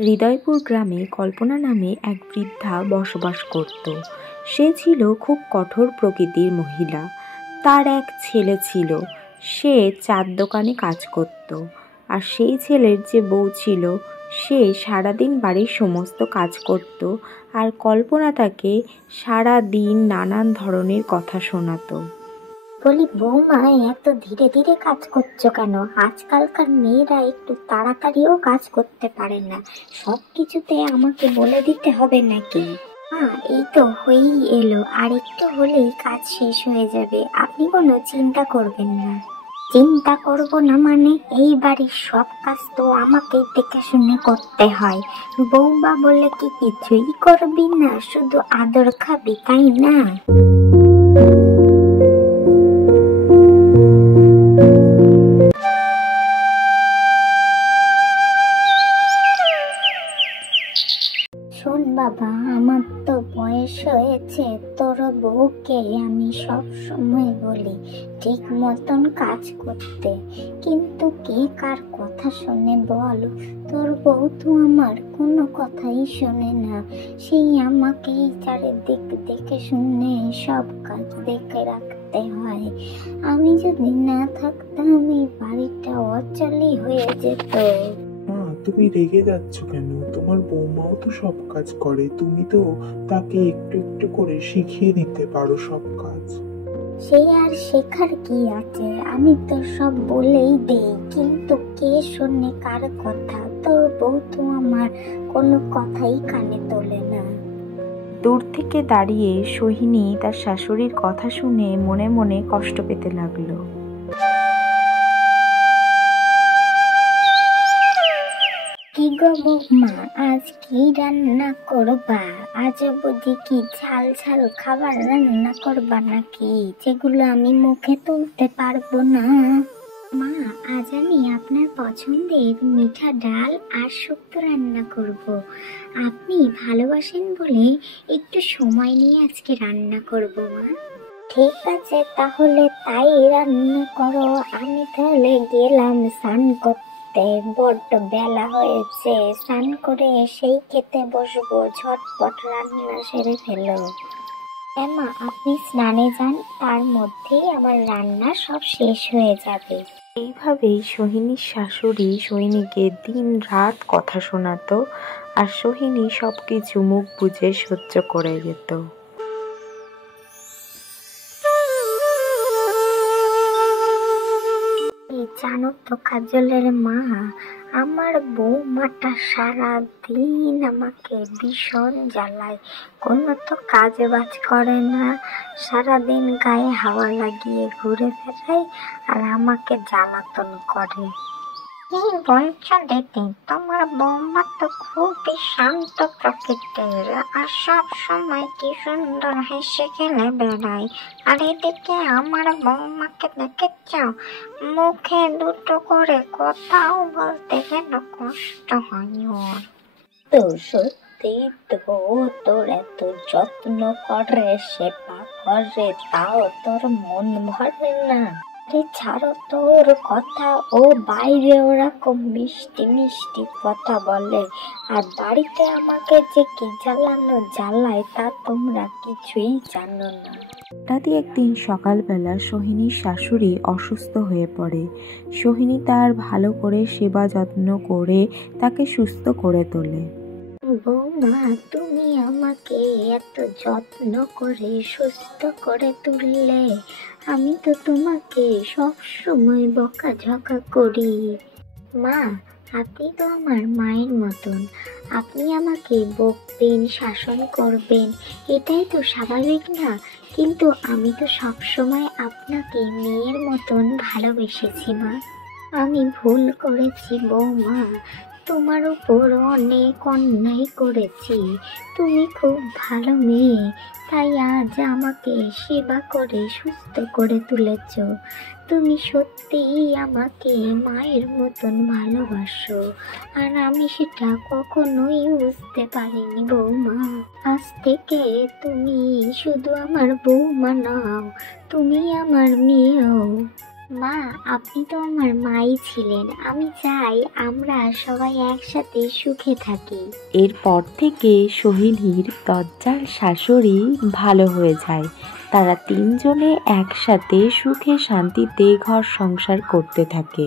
হৃদয়পুর গ্রামে কল্পনা নামে এক বৃদ্ধা বসবাস করত। সে ছিল খুব কঠোর প্রকৃতির মহিলা। তার এক ছেলে ছিল, সে চার দোকানে কাজ করত। আর সেই ছেলের যে বউ ছিল, সে সারাদিন বাড়ির সমস্ত কাজ করত, আর কল্পনা তাকে সারা দিন নানান ধরনের কথা শোনাতো। বলি, বৌমা এত ধীরে ধীরে কাজ করছো কেন? আজকালকার মেয়েরা একটু তাড়াতাড়িও কাজ করতে পারে না, সব কিছুতে আমাকে বলে দিতে হবে নাকি? এই তো হয়েই এলো, আর একটু হলেই কাজ শেষ হয়ে যাবে। আপনি কোনো চিন্তা করবেন না। চিন্তা করব না মানে? এই বাড়ির সব কাজ তো আমাকেই দেখে শুনে করতে হয়। বৌমা বলে কি কিছুই করবি না, শুধু আদর খাবি, তাই না? শোন বাবা, আমার তো বয়স হয়েছে, তোর বউকে আমি সব সময় বলি ঠিক মতন কাজ করতে, কিন্তু কে কার কথা শোনে বল? তোর বউ তো আমার কোনো কথাই শোনে না, সেই আমাকেই চারিদিক দেখে শুনে সব কাজ দেখে রাখতে হয়। আমি যদি না থাকতাম এই বাড়িটা অচলই হয়ে যেত। তুমি রেগে যাচ্ছ কেন? তোমার বৌমাও তো সব কাজ করে, তুমি তো তাকে একটু একটু করে শিখিয়ে দিতে পারো সব কাজ। সেই আর শেখার কি আছে? আমি তো সব বলেই দেই, কিন্তু কে শোনে কার কথা? তোর বউ তো আমার কোনো কথাই কানে তোলে না। দূর থেকে দাঁড়িয়ে সোহিনী তার শাশুড়ির কথা শুনে মনে মনে কষ্ট পেতে লাগলো। কি গো বৌমা, আজ কি রান্না করবা? আজ বুঝি কি ঝাল ঝাল খাবার রান্না করবা নাকি, যেগুলো আমি মুখে তুলতে পারবো না? মা, আজ আমি আপনার পছন্দের মিঠা ডাল আর শুক্তো রান্না করব। আপনি ভালোবাসেন বলে একটু সময় নিয়ে আজকে রান্না করব মা। ঠিক আছে, তাহলে তাই রান্না করো। আমি তাহলে গেলাম স্নান করতে, বড্ড বেলা হয়েছে। স্নান করে এসেই খেতে বসবো, ঝটপট রান্না সেরে ফেলো। মা, আপনি স্নানে যান, তার মধ্যেই আমার রান্না সব শেষ হয়ে যাবে। এইভাবেই সোহিনীর শাশুড়ি সোহিনীকে দিন রাত কথা শোনাতো, আর সোহিনী সবকিছু মুখ বুজে সহ্য করে যেত। জানো তো কাজলের মা, আমার বৌমাটা সারা দিন আমাকে ভীষণ জ্বালায়। কোনো তো কাজ বাজ করে না, সারাদিন গায়ে হাওয়া লাগিয়ে ঘুরে বেড়ায় আর আমাকে জ্বালাতন করে। কি বলছো দিদি? তোমার বৌমা তো খুবই শান্ত প্রকৃতির, আর সব সময় কি সুন্দর হেসে খেলে বেড়ায়। আর এদিকে আমার বৌমাকে দেখেছ, মুখে দুটো করে কথাও বলতে যেন কষ্ট হয় ওর। তো সত্যি তো, তোর এত যত্ন করে, সেবা করে, তাও তোর মন ভরে না? ছাড়ো তোর কথা, ও বাইরে ওরকম মিষ্টি মিষ্টি কথা বলে, আর বাড়িতে আমাকে যে কি জ্বালানো জ্বালায় তা তোমরা কিছুই জানো না। হঠাৎই একদিন সকালবেলা সোহিনীর শাশুড়ি অসুস্থ হয়ে পড়ে। সোহিনী তার ভালো করে সেবা যত্ন করে তাকে সুস্থ করে তোলে। বৌমা, তুমি আমাকে এত যত্ন করে সুস্থ করে তুললে, আমি তো তোমাকে সব সময় বকাঝকা করি। মা, আপনি তো আমার মায়ের মতন, আপনি আমাকে বকবেন, শাসন করবেন, এটাই তো স্বাভাবিক না? কিন্তু আমি তো সব সময় আপনাকে মেয়ের মতন ভালোবেসেছি মা। আমি ভুল করেছি বৌমা, তোমার উপর অনেক অন্যায় করেছি। তুমি খুব ভালো মেয়ে, তাই আজ আমাকে সেবা করে সুস্থ করে তুলেছ। তুমি সত্যিই আমাকে মায়ের মতন ভালোবাসো, আর আমি সেটা কখনোই বুঝতে পারিনি বৌমা। আজ থেকে তুমি শুধু আমার বৌমা নাও, তুমি আমার মেয়েও। মা, আপনি তো আমার মাই ছিলেন। আমি চাই আমরা সবাই একসাথে সুখে থাকি। এরপর থেকে সোহিনীর দজ্জাল শাশুড়ি ভালো হয়ে যায়। তারা তিনজনে একসাথে সুখে শান্তিতে ঘর সংসার করতে থাকে।